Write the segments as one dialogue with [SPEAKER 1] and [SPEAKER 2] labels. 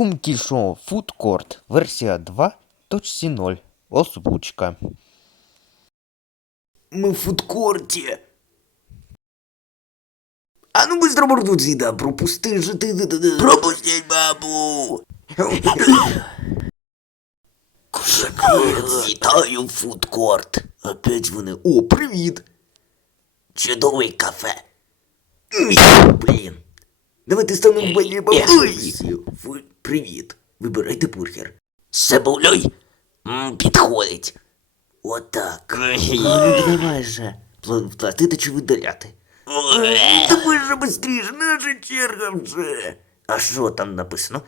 [SPEAKER 1] Шоу Фудкорт, версія 2.0. Озвучка.
[SPEAKER 2] Мы в фудкорте. А ну быстро морду звіда, пропусти же ти. Пропустіть бабу. Вітаю, фудкорт. Опять вони. О, привіт. Чудовий кафе. Блін. Давайте станемо болі бабусю. Ви- Привіт. Вибирайте бургер. З цибулею? М, Підходить. Отак. Ну давай же. Пла- Платити чи видаляти? Давай же быстріше, наша черга вже. А що там написано?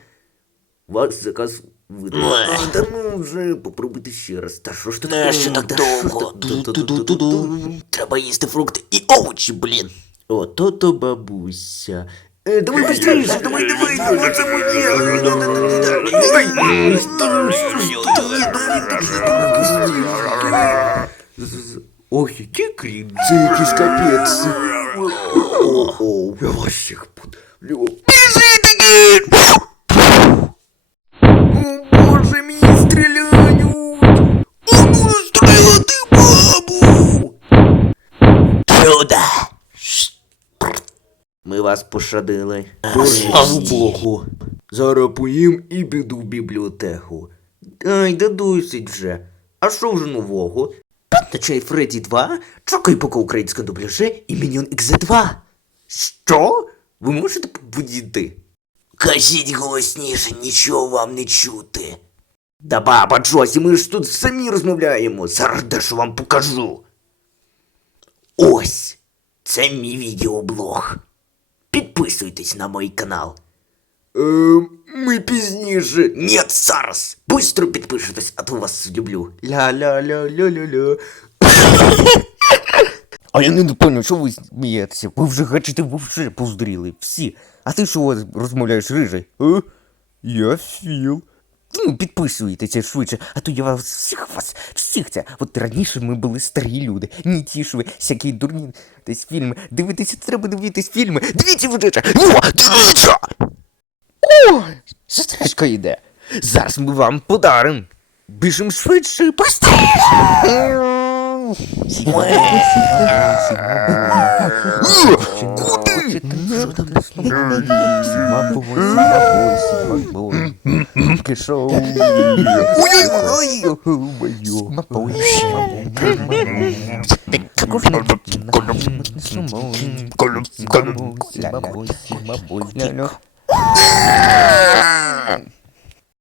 [SPEAKER 2] Ваш заказ видано. А, Та ну вже попробуйте ще раз. Та що ж тут?
[SPEAKER 3] Не, що так
[SPEAKER 2] Та що
[SPEAKER 3] довго?
[SPEAKER 2] так? Ту-ту-ту-ту-ту. Треба їсти фрукти і овочі, блін. О, то-то бабуся. Е, давай быстріше, давай, давай, давай, це моє. Давай. Ох, який крім, це якийсь капець. Ого, я вас всіх подавлю. Біжи Ми вас пошадили. Слава Богу. Зараз поїм і піду в бібліотеку. Ай, да досить вже. А що вже нового? Ночей Фредді 2, Чокай поки українська дубляже і Міньон XZ2. Що? Ви можете подіти? Кажіть голосніше, нічого вам не чути. Да баба Джосі, ми ж тут самі розмовляємо. Зараз дещо вам покажу. Ось. Це мій відеоблог. Підписуйтесь на мій канал. Ем, ми пізніше. Ні, зараз. Быстро підпишитесь, а то вас люблю. Ля-ля-ля-ля-ля-ля.
[SPEAKER 1] А я не поняв, що ви смієтеся? Ви вже гачите, ви вже поздріли. Всі. А ти що розмовляєш рижий? А? Я філ. Ну, підписуйтеся швидше, а то я вас всіх вас, всіх це. От раніше ми були старі люди, не ті ж ви, всякі дурні десь фільми. Дивитися, треба дивитись фільми. Дивіться вже! Во, дивіться! О, сестричка йде. Зараз ми вам подарим. Біжим швидше, простіше. Куди? Пішов. Ой-ой-ой.